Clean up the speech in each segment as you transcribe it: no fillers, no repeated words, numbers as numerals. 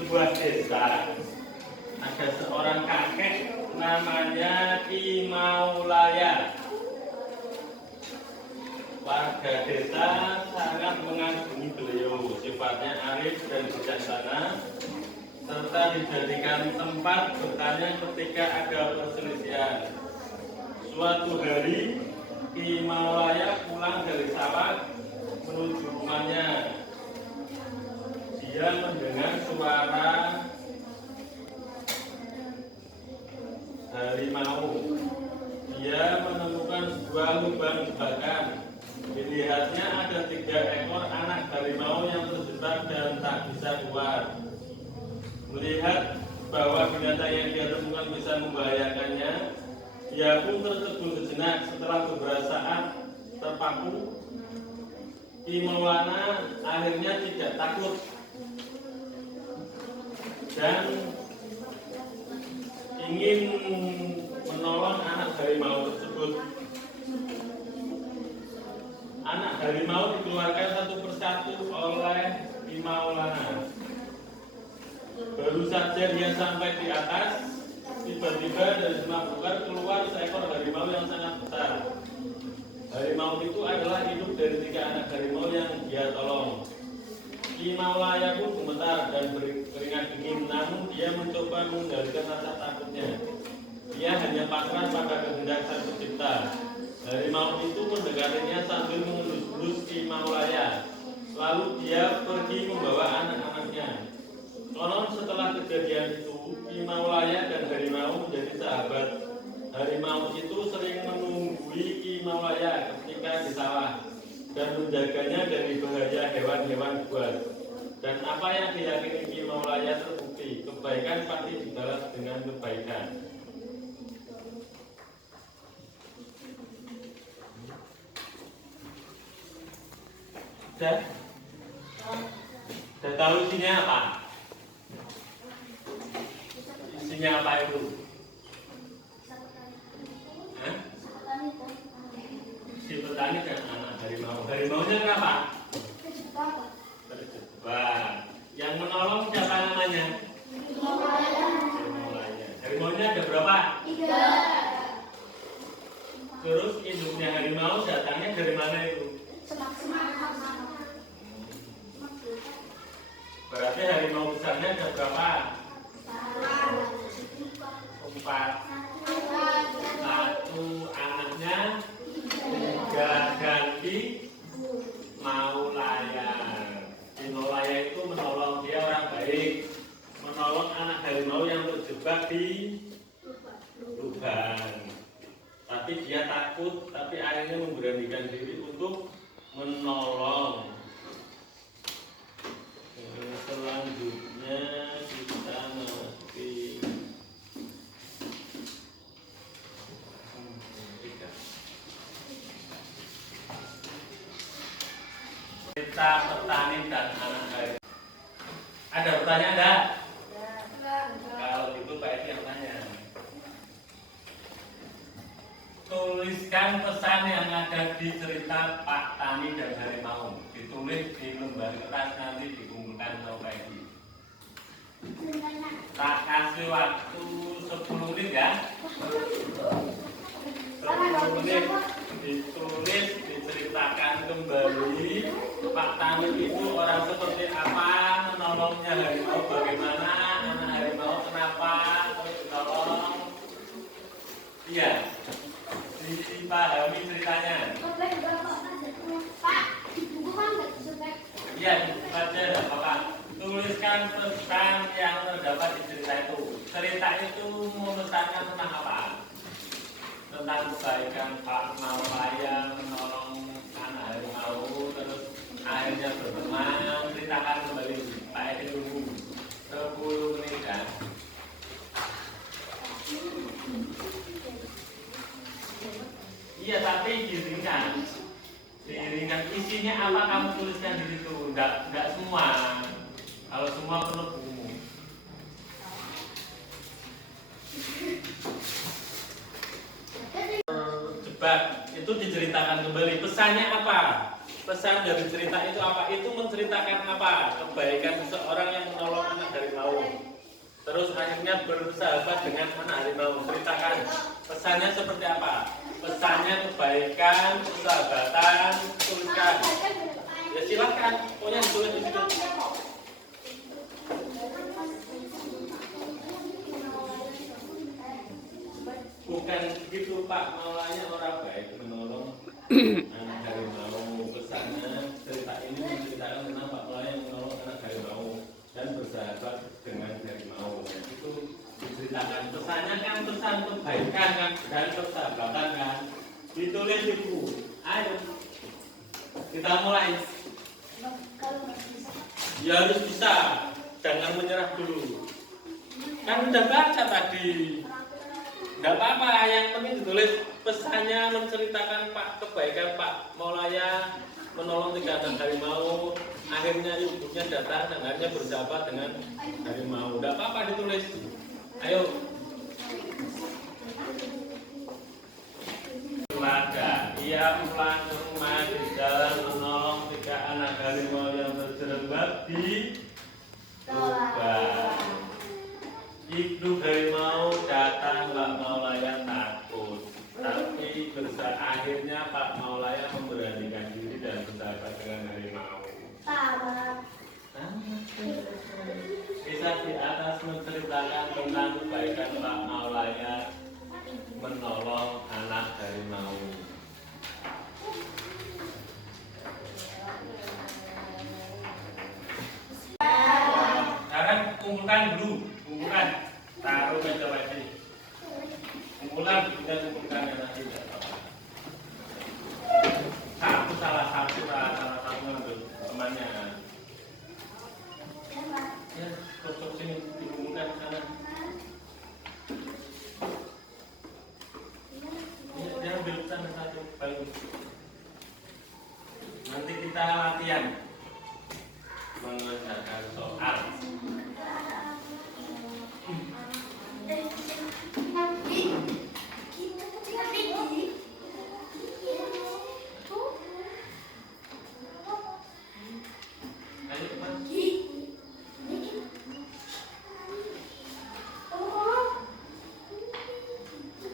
sebuah desa ada seorang kakek namanya Ki Maulaya. Warga desa sangat mengagumi beliau, sifatnya arif dan bijaksana, serta dijadikan tempat bertanya ketika ada perselisihan. Suatu hari Ki Maulaya pulang dari sawah menuju rumahnya. Dia mendengar suara harimau. Dia menemukan sebuah lubang jebakan. Dilihatnya ada 3 ekor anak harimau yang terjebak dan tak bisa keluar. Melihat bahwa binatang yang dia temukan bisa membahayakannya, dia pun tertegun sejenak. Setelah beberapa saat terpaku, Ki Maulana akhirnya tidak takut dan ingin menolong anak harimau tersebut. Anak harimau dikeluarkan satu persatu oleh Ki Maulana. Baru saja dia sampai di atas, tiba-tiba dari semak belukar keluar seekor harimau yang sangat besar. Harimau itu adalah induk dari 3 anak harimau yang dia tolong. Ki Maulaya pun gemetar dan beringat dingin, namun dia mencoba mengendalikan rasa takutnya. Dia hanya pasrah pada kehendak Sang Pencipta. Harimau itu mendekatinya sambil mengelus-elus Ki Maulaya. Lalu dia pergi membawa anak-anaknya. Konon setelah kejadian itu, Ki Maulaya dan harimau menjadi sahabat. Harimau itu sering menunggui Ki Maulaya ketika di sawah dan menjaganya dari bahaya hewan-hewan buas. Dan apa yang diyakini Ki Maulaya terbukti, kebaikan pasti dibalas dengan kebaikan. Sudah tahu isinya apa? Isinya apa itu? Si petani dan anak harimau. Harimaunya kenapa? Terjebak. Yang menolong siapa namanya? Maulaya. Harimaunya ada berapa? 3. Terus induknya harimau datangnya dari mana itu? Berarti harimau besarnya ada berapa? 4. 1 anaknya 3 ganti Maulaya. Ki Maulaya itu menolong, dia orang baik, menolong anak harimau yang terjebak di lubang. Tapi dia takut, tapi akhirnya memberanikan diri untuk menolong. Selanjutnya kita mesti cerita petani dan anak harimau. Ada pertanyaan enggak? Kalau gitu Pak Edi yang tanya. Tuliskan pesan yang ada di cerita Pak Tani dan Harimau. Ditulis di lembar kertas, nanti dikumpulkan sama Pak Edi. Tak kasih waktu 10 menit ya. 10 menit ditulis, diceritakan kembali Pak Tani itu orang seperti apa, menolongnya harimau bagaimana, anak harimau kenapa tolong. Iya, dipahami ceritanya. Iya, baca Bapak. Tuliskan pesan yang terdapat di cerita itu. Cerita itu memesankan tentang apa? Tentang kebaikan Pak Maulaya menolong anak harimau, terus akhirnya berteman. Ceritakan kembali Pak Edi dulu 10 menit kan. Iya, tapi diringkan. Isinya apa kamu tuliskan di situ? Enggak semua. Kalau semua perlu buku. Terjebak itu diceritakan kembali. Pesannya apa? Pesan dari cerita itu apa? Itu menceritakan apa? Kebaikan seseorang yang menolong anak harimau. Terus akhirnya bersahabat dengan anak harimau. Ceritakan pesannya seperti apa? Pesannya kebaikan, persahabatan, tuliskan. Ya silakan, pokoknya ditulis di situ. Bukan begitu Pak, maulanya orang baik menolong anak harimau. Pesannya cerita ini menceritakan tentang Pak Maulanya menolong anak harimau dan bersahabat dengan harimau. Itu diceritakan. Pesannya kan pesan kebaikan kan dan persahabatan kan. Ditulis ibu. Ayo kita mulai. Ya harus bisa, jangan menyerah dulu. Kan udah baca tadi. Tidak apa-apa, yang penting ditulis pesannya menceritakan Pak kebaikan Pak Maulaya menolong 3 anak harimau. Akhirnya ibunya datang dan akhirnya bersahabat dengan harimau. Tidak apa-apa ditulis. Ayo. Maka ia pulang ke rumah di jalan menolong 3 anak harimau yang terjerembab di lubang. Ibnu harimau datang, Pak Maulaya takut. Tapi akhirnya Pak Maulaya memberanikan diri dan bersahabat dengan harimau. Kisah di atas menceritakan tentang kebaikan Pak Maulaya menolong anak harimau. Sekarang kumpulkan dulu, kumpulkan, taruh meja lagi. Kumpulan kita kumpulkan yang nanti. Salah satu ngambil temannya. Ya, tutup sini dikumpulkan ke sana. Dia ambil sana satu bagus. Nanti kita latihan mengerjakan soal.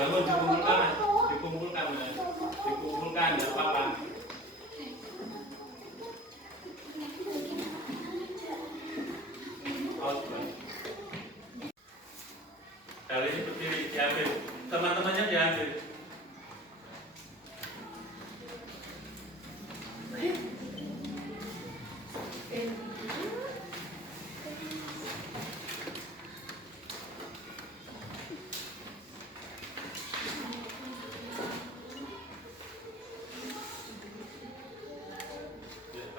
Bangun dikumpulkan, nggak apa-apa. Kali ini berdiri, diambil. Teman-temannya diambil.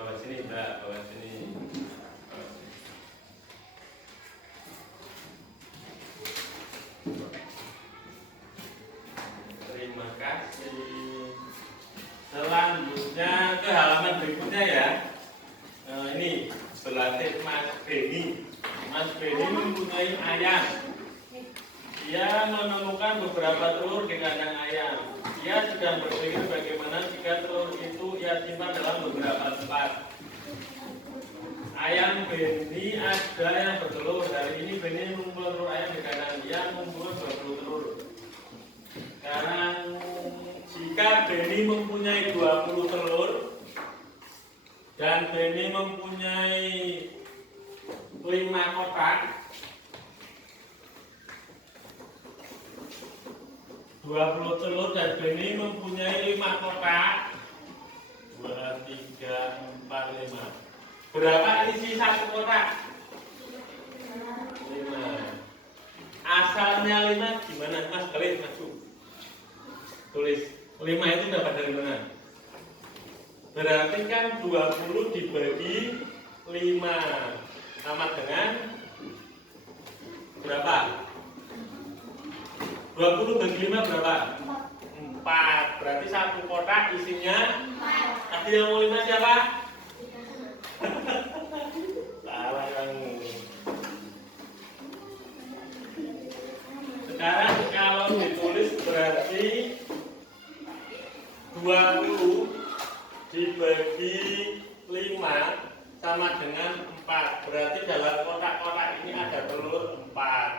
Bawa sini, Mbak, bawa sini. Terima kasih. Selanjutnya ke halaman berikutnya ya. Ini berlatih Mas Beni. Mas Beni mempunyai ayam. Dia menemukan beberapa telur di kandang ayam. Ia sedang berpikir bagaimana jika telur itu ia simpan dalam beberapa tempat. Ayam Beni ada yang bertelur. Hari ini Beni mengumpul telur ayam di kandang. Ia mengumpul 20 telur. Sekarang jika Beni mempunyai 20 telur dan Beni mempunyai 5 kotak, 20 telur dan Beni mempunyai 5 kotak. 2, 3, 4, 5. Berapa isi satu kotak? 5. Asalnya 5 gimana? Mas balik maju. Tulis 5 itu dapat dari mana? Berarti kan 20 dibagi 5 sama dengan berapa? 20 bagi 5 berapa? 4. Berarti satu kotak isinya 4. Tadi yang mau 5 siapa? Salah kamu. Sekarang kalau ditulis berarti 20 dibagi 5 sama dengan 4. Berarti dalam kotak-kotak ini ada telur 4.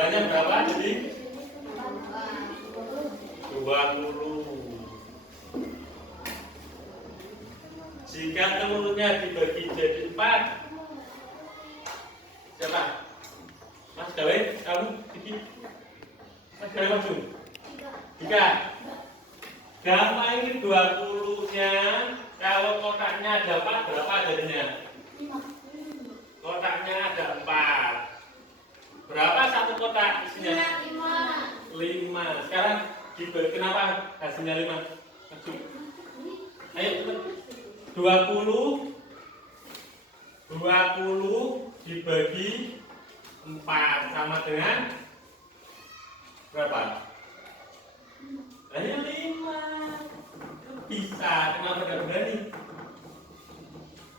Jumlahnya berapa? Jadi 20. Jika telurnya dibagi jadi 4, siapa? Mas Gawe, kamu? Diki? Mas Gawe maju. 3. Gampang ini 20-nya. Kalau kotaknya ada 4, berapa jadinya? Kotaknya ada 4. Berapa satu kotak isinya? 5. Sekarang dibagi, kenapa hasilnya 5? Maju. Ayo cepat. 20 dibagi 4 sama dengan berapa? Ayo 5. Bisa, kenapa tidak berani?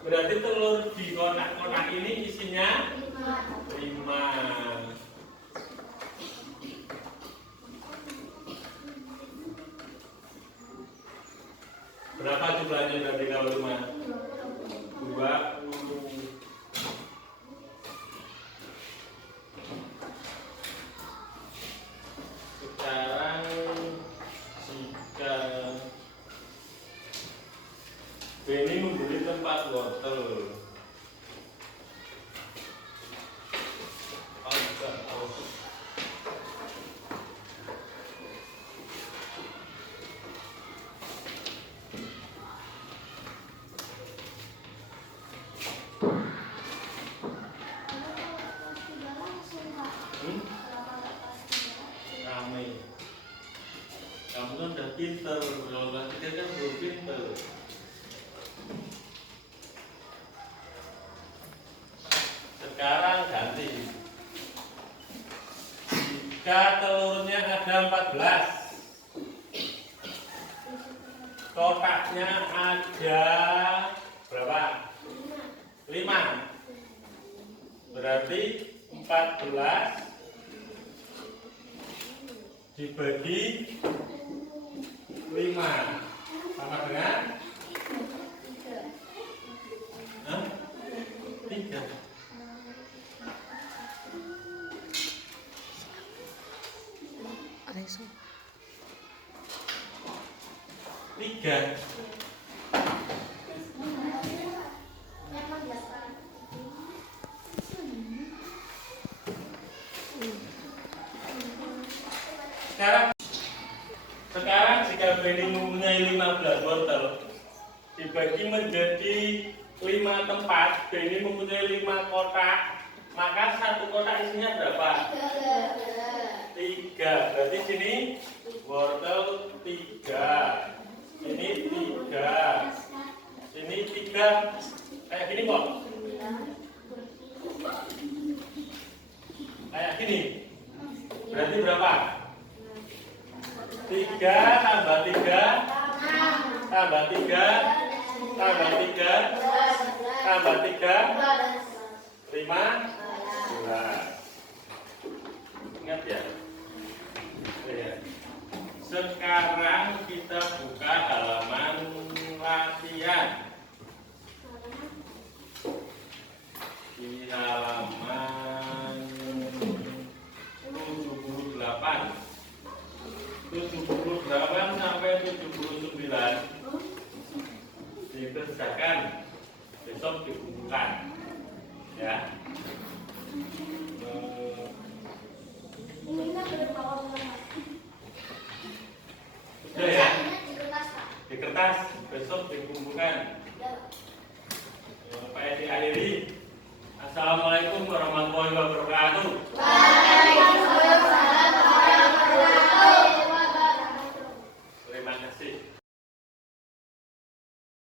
Berarti telur di kotak-kotak ini isinya 5. Berapa jumlahnya berarti kalau 5? 20. Sekarang jika Benny membeli tempat wortel. Ramai. Kamu kan udah pinter, kalau kelas 3 kan belum pinter. Sekarang ganti. Jika telurnya ada 14, kotaknya ada berapa? 5. Berarti 14 dibagi 5 sama dengan 3. Reso. 3. Sekarang jika Benny mempunyai 15 wortel dibagi menjadi 5 tempat, Benny mempunyai 5 kotak, maka satu kotak isinya berapa? 3. Berarti sini wortel 3. Ini 3. Ini 3. Kayak gini kok. Kayak gini. Berarti berapa? 3 tambah 3 tambah 3 tambah 3 tambah 3 15. Ingat ya? Sekarang kita buka halaman latihan. Di halaman 78 sampai 79 dikerjakan, besok dikumpulkan ya. Sudah ya? Di kertas, besok dikumpulkan.